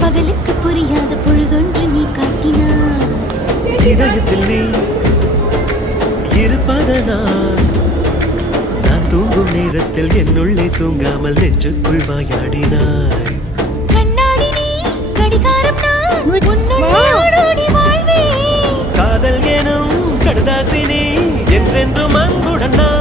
பகலுக்கு புரியாத பொழுதொன்று நீ காட்டினாய். இதயத்தில் நீ இருப்பதனால் நான் தூங்கும் நேரத்தில் என்னுள்ளே தூங்காமல் நெஞ்சுக்குள் வாயாடினாய். கண்ணாடி நீ கடிகாரம் நான் உன்னுள்ளே ஓடோடி வாழ்வேன். காதல் எனும் கடுதாசி நீ என்றென்றும் அன்புடன் நான்